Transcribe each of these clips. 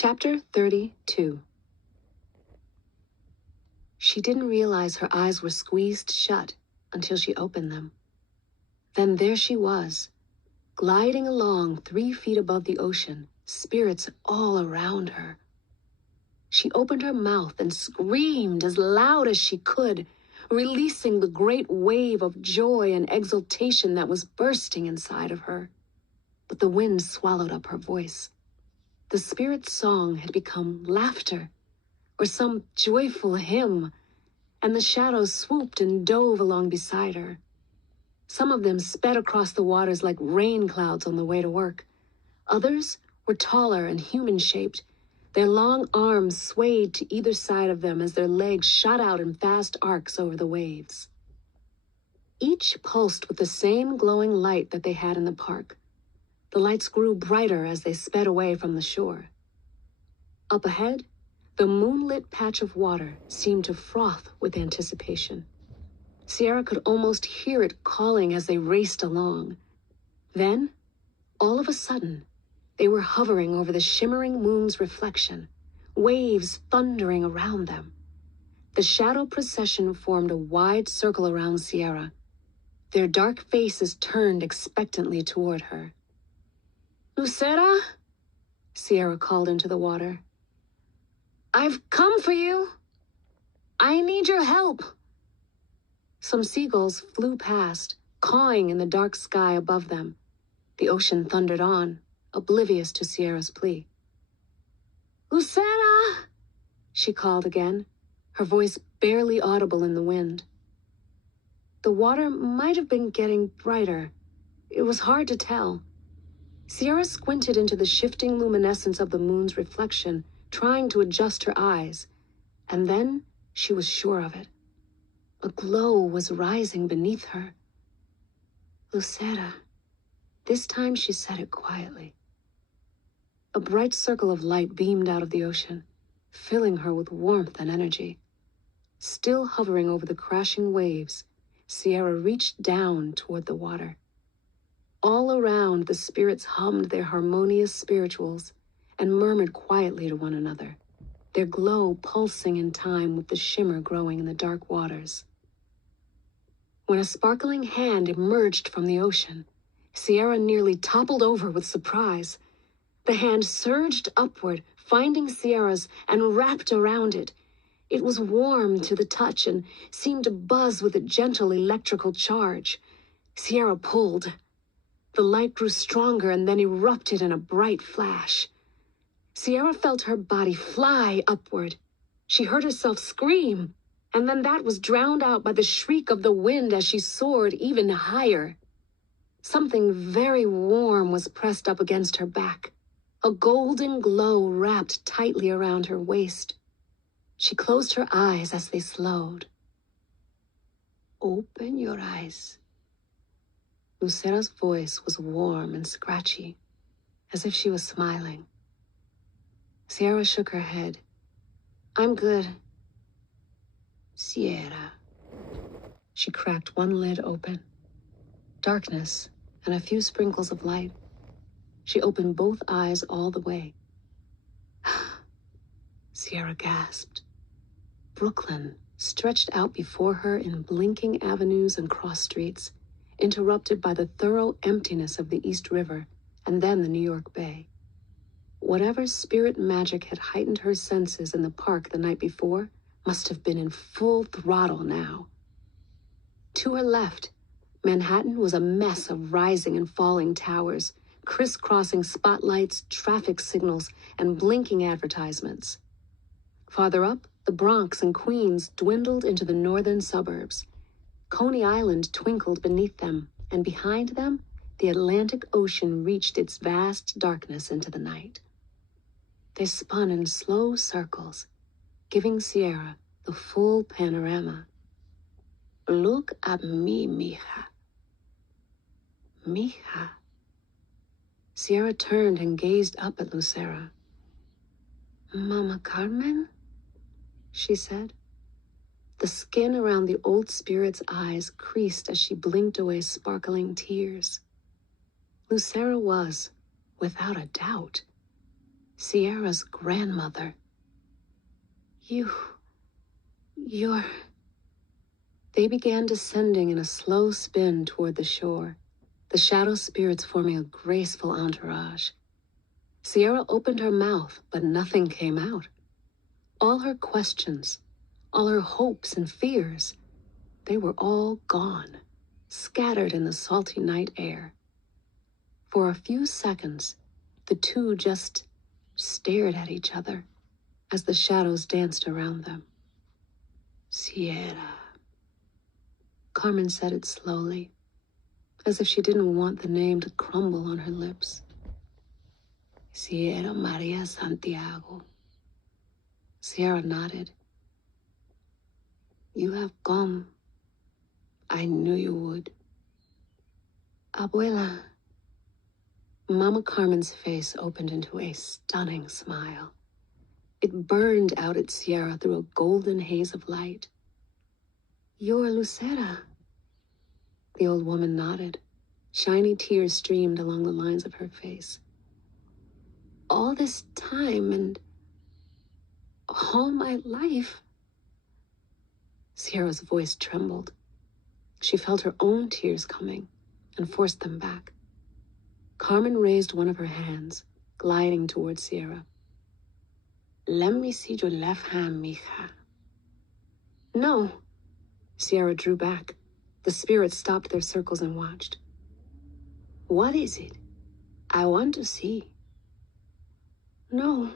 Chapter 32. She didn't realize her eyes were squeezed shut until she opened them. Then there she was, gliding along 3 feet above the ocean, spirits all around her. She opened her mouth and screamed as loud as she could, releasing the great wave of joy and exultation that was bursting inside of her. But the wind swallowed up her voice. The spirit's song had become laughter, or some joyful hymn, and the shadows swooped and dove along beside her. Some of them sped across the waters like rain clouds on the way to work. Others were taller and human-shaped. Their long arms swayed to either side of them as their legs shot out in fast arcs over the waves. Each pulsed with the same glowing light that they had in the park. The lights grew brighter as they sped away from the shore. Up ahead, the moonlit patch of water seemed to froth with anticipation. Sierra could almost hear it calling as they raced along. Then, all of a sudden, they were hovering over the shimmering moon's reflection, waves thundering around them. The shadow procession formed a wide circle around Sierra, their dark faces turned expectantly toward her. "Lucera?" Sierra called into the water. "I've come for you. I need your help." Some seagulls flew past, cawing in the dark sky above them. The ocean thundered on, oblivious to Sierra's plea. "Lucera!" she called again, her voice barely audible in the wind. The water might have been getting brighter. It was hard to tell. Sierra squinted into the shifting luminescence of the moon's reflection, trying to adjust her eyes, and then she was sure of it. A glow was rising beneath her. "Lucera." This time she said it quietly. A bright circle of light beamed out of the ocean, filling her with warmth and energy. Still hovering over the crashing waves, Sierra reached down toward the water. All around, the spirits hummed their harmonious spirituals and murmured quietly to one another, their glow pulsing in time with the shimmer growing in the dark waters. When a sparkling hand emerged from the ocean, Sierra nearly toppled over with surprise. The hand surged upward, finding Sierra's, and wrapped around it. It was warm to the touch and seemed to buzz with a gentle electrical charge. Sierra pulled. The light grew stronger and then erupted in a bright flash. Sierra felt her body fly upward. She heard herself scream, and then that was drowned out by the shriek of the wind as she soared even higher. Something very warm was pressed up against her back. A golden glow wrapped tightly around her waist. She closed her eyes as they slowed. "Open your eyes." Lucera's voice was warm and scratchy, as if she was smiling. Sierra shook her head. "I'm good." "Sierra." She cracked one lid open. Darkness and a few sprinkles of light. She opened both eyes all the way. Sierra gasped. Brooklyn stretched out before her in blinking avenues and cross streets, interrupted by the thorough emptiness of the East River and then the New York Bay. Whatever spirit magic had heightened her senses in the park the night before must have been in full throttle now. To her left, Manhattan was a mess of rising and falling towers, crisscrossing spotlights, traffic signals, and blinking advertisements. Farther up, the Bronx and Queens dwindled into the northern suburbs. Coney Island twinkled beneath them, and behind them, the Atlantic Ocean reached its vast darkness into the night. They spun in slow circles, giving Sierra the full panorama. "Look at me, mija." "Mija?" Sierra turned and gazed up at Lucera. "Mama Carmen?" she said. The skin around the old spirit's eyes creased as she blinked away sparkling tears. Lucera was, without a doubt, Sierra's grandmother. You're... They began descending in a slow spin toward the shore, the shadow spirits forming a graceful entourage. Sierra opened her mouth, but nothing came out. All her questions, all her hopes and fears, they were all gone, scattered in the salty night air. For a few seconds, the two just stared at each other as the shadows danced around them. Sierra. Carmen said it slowly, as if she didn't want the name to crumble on her lips. Sierra Maria Santiago. Sierra nodded. You have come. I knew you would. Abuela. Mama Carmen's face opened into a stunning smile. It burned out at Sierra through a golden haze of light. You're Lucera. The old woman nodded. Shiny tears streamed along the lines of her face. All this time and all my life. Sierra's voice trembled. She felt her own tears coming and forced them back. Carmen raised one of her hands, gliding toward Sierra. Let me see your left hand, mija. No. Sierra drew back. The spirits stopped their circles and watched. What is it? I want to see. No,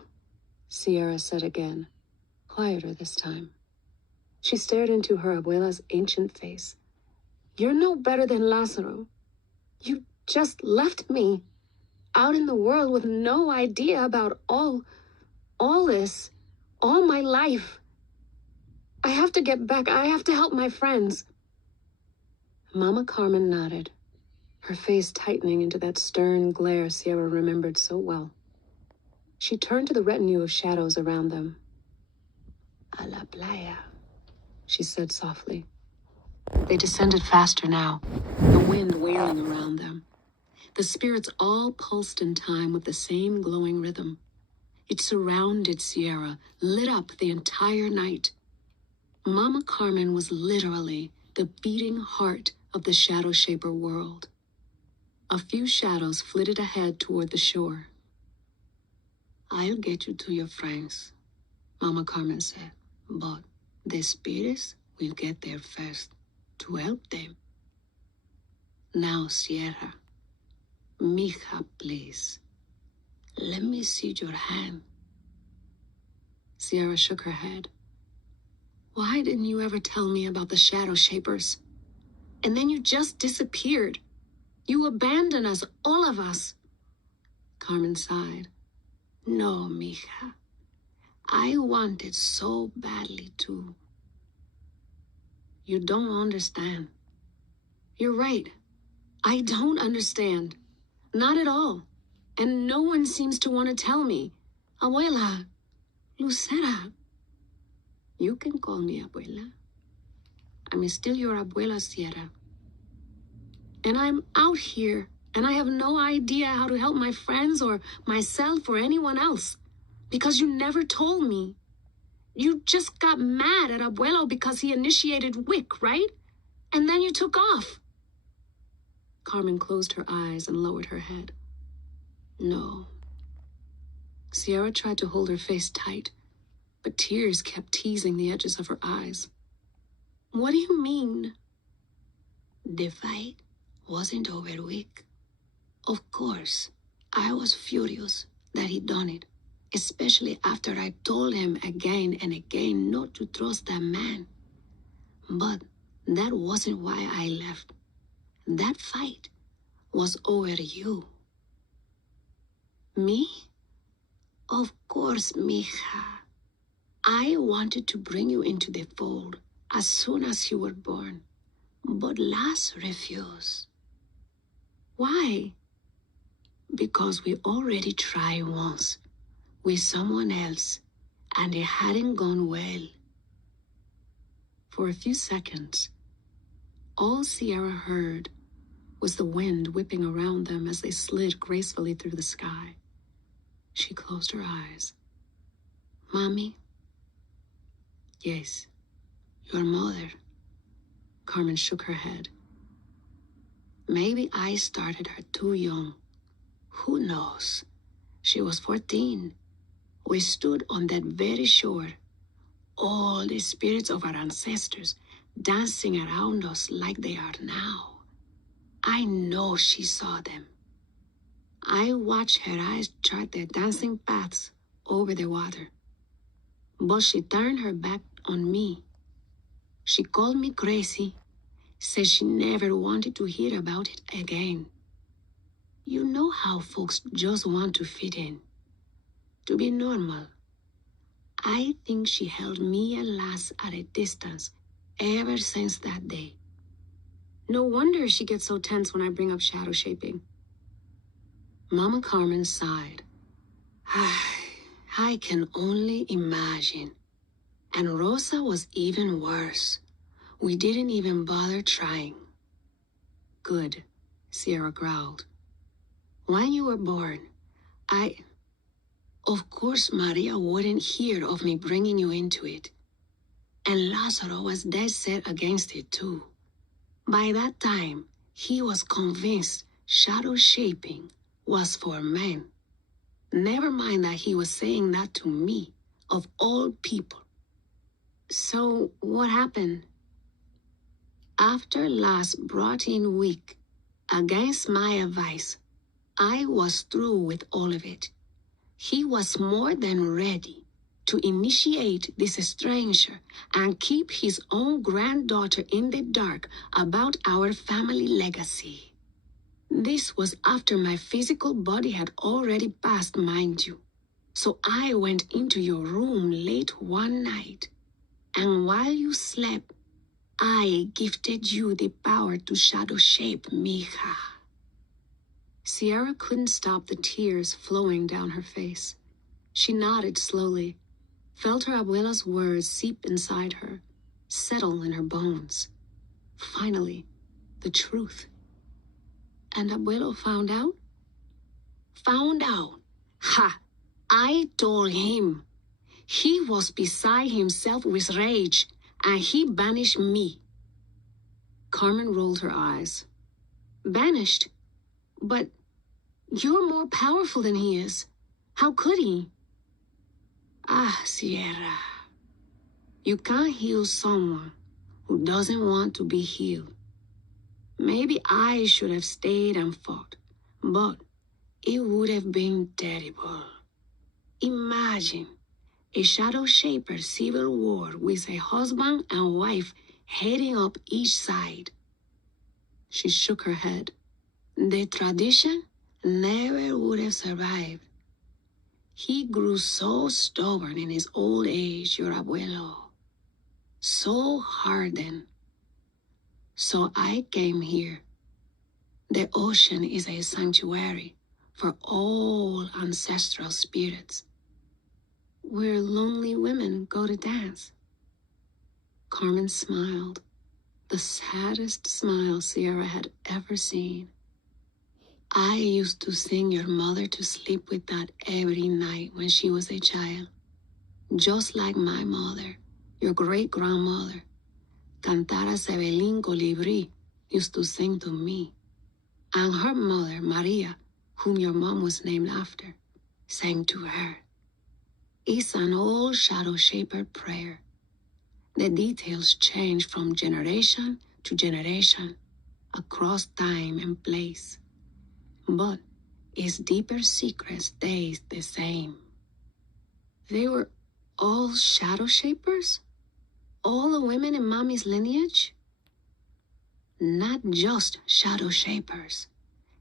Sierra said again, quieter this time. She stared into her abuela's ancient face. You're no better than Lázaro. You just left me out in the world with no idea about all this, all my life. I have to get back. I have to help my friends. Mama Carmen nodded, her face tightening into that stern glare Sierra remembered so well. She turned to the retinue of shadows around them. A la playa, she said softly. They descended faster now, the wind wailing around them. The spirits all pulsed in time with the same glowing rhythm. It surrounded Sierra, lit up the entire night. Mama Carmen was literally the beating heart of the Shadowshaper world. A few shadows flitted ahead toward the shore. I'll get you to your friends, Mama Carmen said, but the spirits will get there first to help them. Now, Sierra, mija, please. Let me see your hand. Sierra shook her head. Why didn't you ever tell me about the Shadowshapers? And then you just disappeared. You abandoned us, all of us. Carmen sighed. No, mija. I wanted so badly to. You don't understand. You're right. I don't understand. Not at all. And no one seems to want to tell me. Abuela, Lucera. You can call me Abuela. I'm still your Abuela, Sierra. And I'm out here, and I have no idea how to help my friends or myself or anyone else, because you never told me. You just got mad at Abuelo because he initiated Wick, right? And then you took off. Carmen closed her eyes and lowered her head. No. Sierra tried to hold her face tight, but tears kept teasing the edges of her eyes. What do you mean? The fight wasn't over, Wick. Of course, I was furious that he'd done it, especially after I told him again and again not to trust that man. But that wasn't why I left. That fight was over you. Me? Of course, mija. I wanted to bring you into the fold as soon as you were born, but Las refused. Why? Because we already tried once with someone else, and it hadn't gone well. For a few seconds, all Sierra heard was the wind whipping around them as they slid gracefully through the sky. She closed her eyes. Mommy? Yes, your mother. Carmen shook her head. Maybe I started her too young. Who knows? She was 14. We stood on that very shore. All the spirits of our ancestors dancing around us like they are now. I know she saw them. I watched her eyes chart their dancing paths over the water. But she turned her back on me. She called me crazy, said she never wanted to hear about it again. You know how folks just want to fit in, to be normal. I think she held me and Lass at a distance ever since that day. No wonder she gets so tense when I bring up shadow shaping. Mama Carmen sighed. I can only imagine. And Rosa was even worse. We didn't even bother trying. Good, Sierra growled. When you were born, Of course Maria wouldn't hear of me bringing you into it. And Lazaro was dead set against it too. By that time, he was convinced shadow shaping was for men. Never mind that he was saying that to me, of all people. So, what happened? After Lass brought in Wick, against my advice, I was through with all of it. He was more than ready to initiate this stranger and keep his own granddaughter in the dark about our family legacy. This was after my physical body had already passed, mind you. So I went into your room late one night, and while you slept, I gifted you the power to shadow shape, mija. Sierra couldn't stop the tears flowing down her face. She nodded slowly, felt her abuela's words seep inside her, settle in her bones. Finally, the truth. And abuelo found out? Found out? Ha! I told him. He was beside himself with rage, and he banished me. Carmen rolled her eyes. Banished? But you're more powerful than he is. How could he? Sierra. You can't heal someone who doesn't want to be healed. Maybe I should have stayed and fought, but it would have been terrible. Imagine a shadow shaper civil war with a husband and wife heading up each side. She shook her head. The tradition never would have survived. He grew so stubborn in his old age, your abuelo. So hardened. So I came here. The ocean is a sanctuary for all ancestral spirits, where lonely women go to dance. Carmen smiled, the saddest smile Sierra had ever seen. I used to sing your mother to sleep with that every night when she was a child. Just like my mother, your great-grandmother, Cantara Sebelin Colibri, used to sing to me. And her mother, Maria, whom your mom was named after, sang to her. It's an old shadow shaper prayer. The details change from generation to generation, across time and place. But its deeper secret stays the same. They were all shadow shapers? All the women in Mommy's lineage? Not just shadow shapers.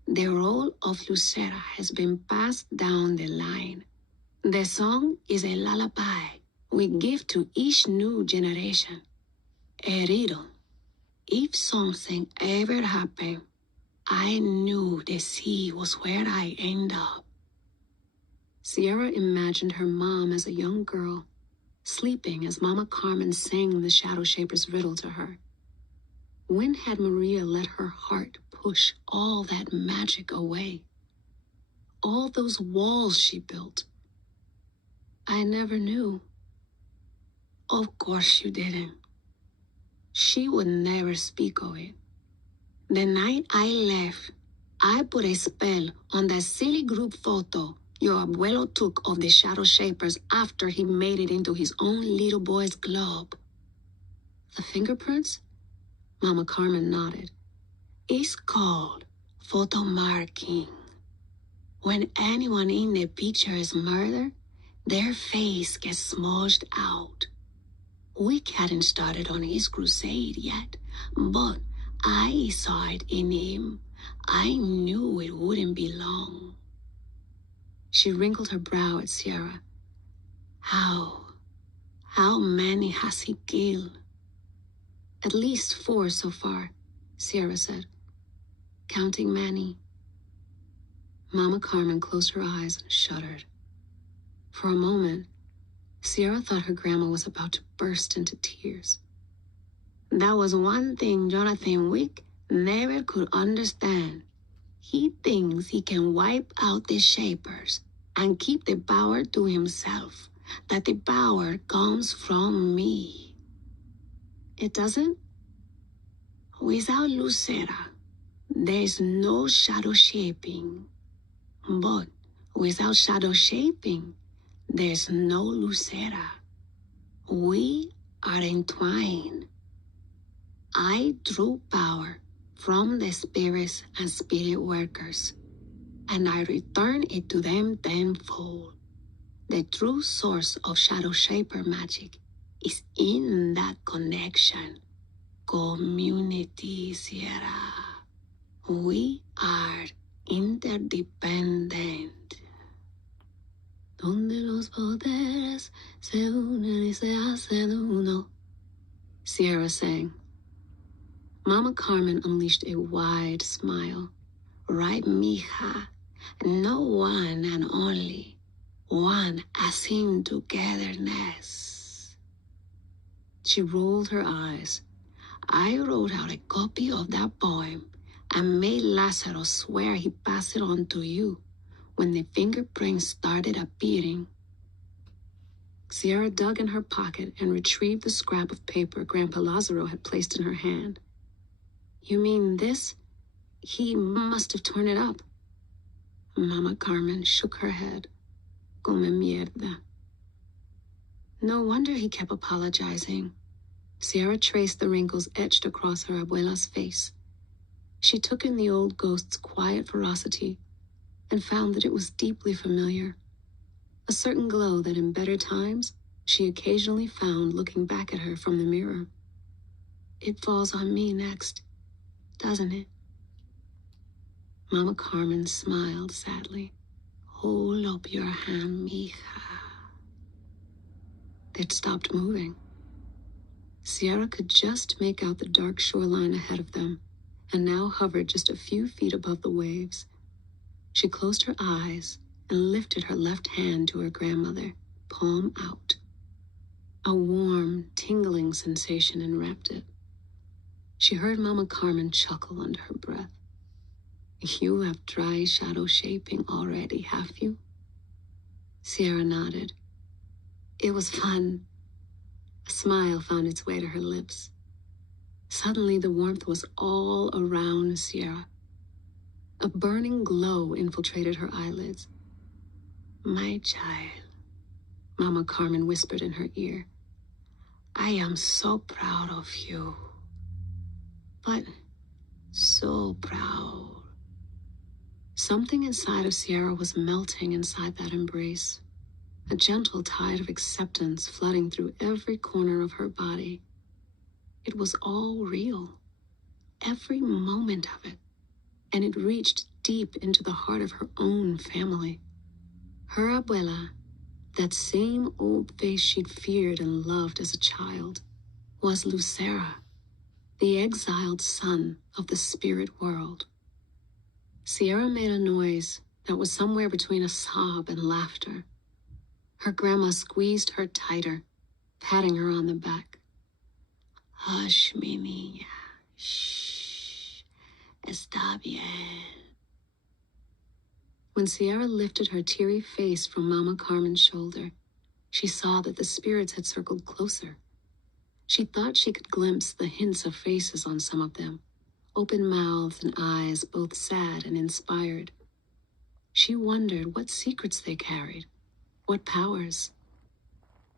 The role of Lucera has been passed down the line. The song is a lullaby we give to each new generation. A riddle. If something ever happened, I knew the sea was where I end up. Sierra imagined her mom as a young girl, sleeping as Mama Carmen sang the Shadow Shaper's riddle to her. When had Maria let her heart push all that magic away? all those walls she built. I never knew. Of course you didn't. She would never speak of it. The night I left, I put a spell on that silly group photo your abuelo took of the Shadowshapers after he made it into his own little boy's club. The fingerprints? Mama Carmen nodded. It's called photo marking. When anyone in the picture is murdered, their face gets smudged out. We hadn't started on his crusade yet, but I saw it in him. I knew it wouldn't be long. She wrinkled her brow at Sierra. How many has he killed? At least 4 so far, Sierra said. Counting Manny. Mama Carmen closed her eyes and shuddered. For a moment, Sierra thought her grandma was about to burst into tears. That was one thing Jonathan Wick never could understand. He thinks he can wipe out the Shapers and keep the power to himself, that the power comes from me. It doesn't? Without Lucera, there's no shadow shaping. But without shadow shaping, there's no Lucera. We are entwined. I drew power from the spirits and spirit workers, and I return it to them tenfold. The true source of Shadowshaper magic is in that connection. Community, Sierra. We are interdependent. Donde los poderes se unen y se hacen uno, Sierra sang. Mama Carmen unleashed a wide smile. Right, mija. No one and only. One as in togetherness. She rolled her eyes. I wrote out a copy of that poem and made Lazaro swear he passed it on to you when the fingerprints started appearing. Sierra dug in her pocket and retrieved the scrap of paper Grandpa Lazaro had placed in her hand. You mean this? He must have torn it up. Mama Carmen shook her head. Come mierda. No wonder he kept apologizing. Sierra traced the wrinkles etched across her abuela's face. She took in the old ghost's quiet ferocity and found that it was deeply familiar. A certain glow that in better times she occasionally found looking back at her from the mirror. It falls on me next, doesn't it? Mama Carmen smiled sadly. Hold up your hand, mija. They'd stopped moving. Sierra could just make out the dark shoreline ahead of them, and now hovered just a few feet above the waves. She closed her eyes and lifted her left hand to her grandmother, palm out. A warm, tingling sensation enwrapped it. She heard Mama Carmen chuckle under her breath. You have tried shadow shaping already, have you? Sierra nodded. It was fun. A smile found its way to her lips. Suddenly, the warmth was all around Sierra. A burning glow infiltrated her eyelids. My child, Mama Carmen whispered in her ear, I am so proud of you. But so proud. Something inside of Sierra was melting inside that embrace. A gentle tide of acceptance flooding through every corner of her body. It was all real. Every moment of it. And it reached deep into the heart of her own family. Her abuela, that same old face she'd feared and loved as a child, was Lucera, the exiled son of the spirit world. Sierra made a noise that was somewhere between a sob and laughter. Her grandma squeezed her tighter, patting her on the back. Hush, mi niña. Shh. Está bien. When Sierra lifted her teary face from Mama Carmen's shoulder, she saw that the spirits had circled closer. She thought she could glimpse the hints of faces on some of them, open mouths and eyes both sad and inspired. She wondered what secrets they carried, what powers.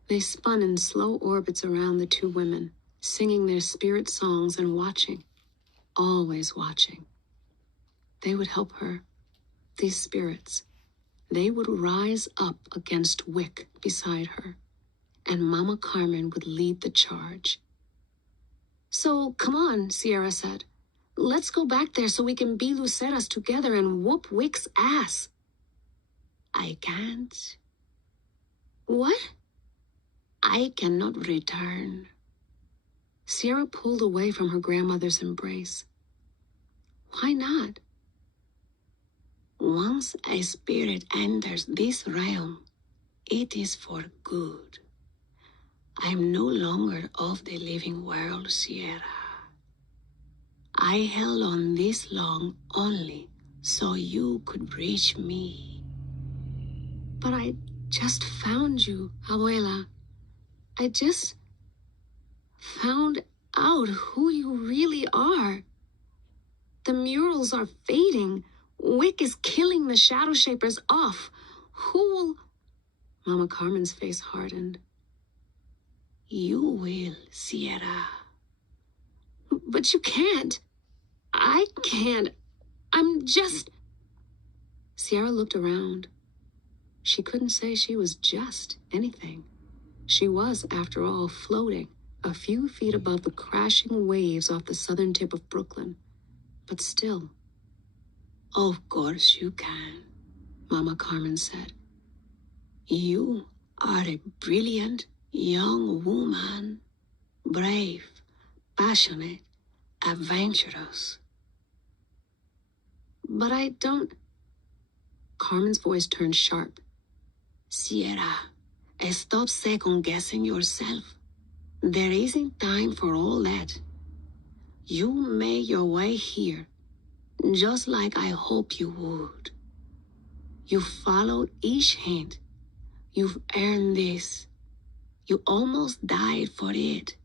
They spun in slow orbits around the two women, singing their spirit songs and watching, always watching. They would help her, these spirits. They would rise up against Wick beside her, and Mama Carmen would lead the charge. "So, come on," Sierra said. "Let's go back there so we can be Luceras together and whoop Wick's ass." "I can't." "What?" "I cannot return." Sierra pulled away from her grandmother's embrace. "Why not?" "Once a spirit enters this realm, it is for good. I'm no longer of the living world, Sierra. I held on this long only so you could reach me." "But I just found you, Abuela. I just found out who you really are. The murals are fading. Wick is killing the Shadowshapers off. Who will..." Mama Carmen's face hardened. "You will, Sierra." "But you can't. I can't. I'm just..." Sierra looked around. She couldn't say she was just anything. She was, after all, floating a few feet above the crashing waves off the southern tip of Brooklyn. But still. "Of course you can," Mama Carmen said. "You are a brilliant young woman, brave, passionate, adventurous." "But I don't..." Carmen's voice turned sharp. "Sierra, stop second-guessing yourself. There isn't time for all that. You made your way here, just like I hoped you would. You followed each hint. You've earned this. You almost died for it.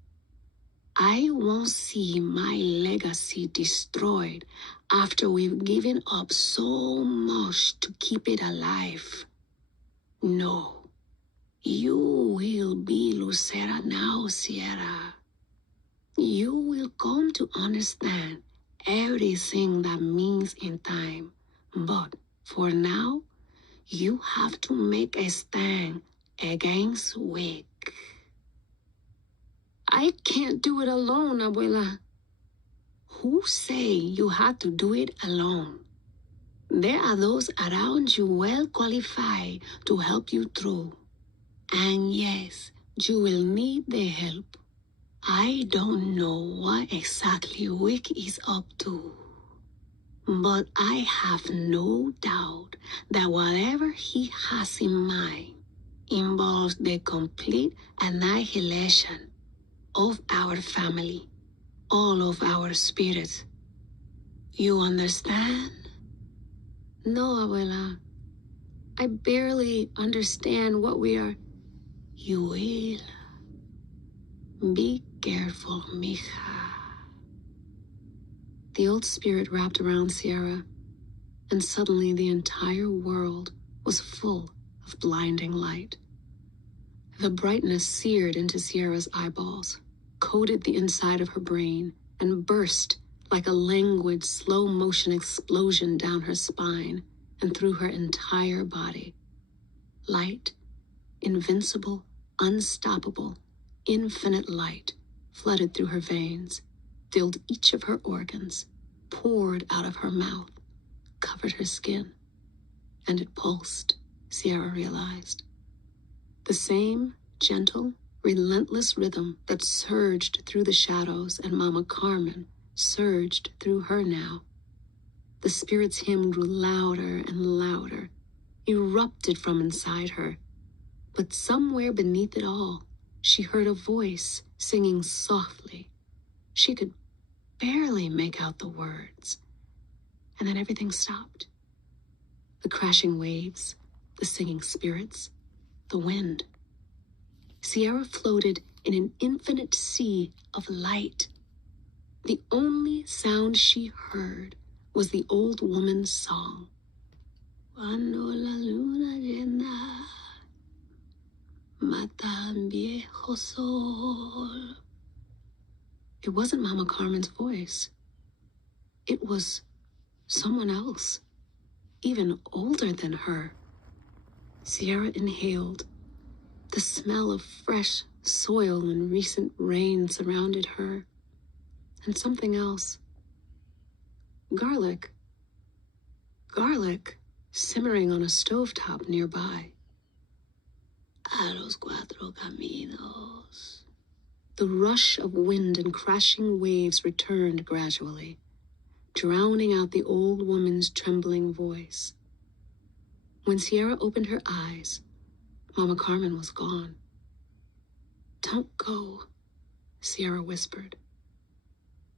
I won't see my legacy destroyed after we've given up so much to keep it alive. No, you will be Lucera now, Sierra. You will come to understand everything that means in time. But for now, you have to make a stand against Wick." "I can't do it alone, Abuela." "Who say you have to do it alone? There are those around you well qualified to help you through. And yes, you will need their help. I don't know what exactly Wick is up to, but I have no doubt that whatever he has in mind involves the complete annihilation of our family, all of our spirits. You understand?" "No, Abuela. I barely understand what we are..." "You will. Be careful, mija." The old spirit wrapped around Sierra, and suddenly the entire world was full of blinding light. The brightness seared into Sierra's eyeballs, coated the inside of her brain, and burst like a languid, slow-motion explosion down her spine and through her entire body. Light, invincible, unstoppable, infinite light flooded through her veins, filled each of her organs, poured out of her mouth, covered her skin, and it pulsed, Sierra realized. The same gentle, relentless rhythm that surged through the shadows and Mama Carmen surged through her now. The spirit's hymn grew louder and louder, erupted from inside her. But somewhere beneath it all, she heard a voice singing softly. She could barely make out the words. And then everything stopped. The crashing waves, the singing spirits, the wind. Sierra floated in an infinite sea of light. The only sound she heard was the old woman's song. Cuando la luna llena mata al viejo sol. It wasn't Mama Carmen's voice. It was someone else, even older than her. Sierra inhaled. The smell of fresh soil and recent rain surrounded her. And something else. Garlic. Garlic simmering on a stovetop nearby. A los cuatro caminos. The rush of wind and crashing waves returned gradually, drowning out the old woman's trembling voice. When Sierra opened her eyes, Mama Carmen was gone. Don't go, Sierra whispered.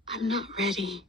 I'm not ready.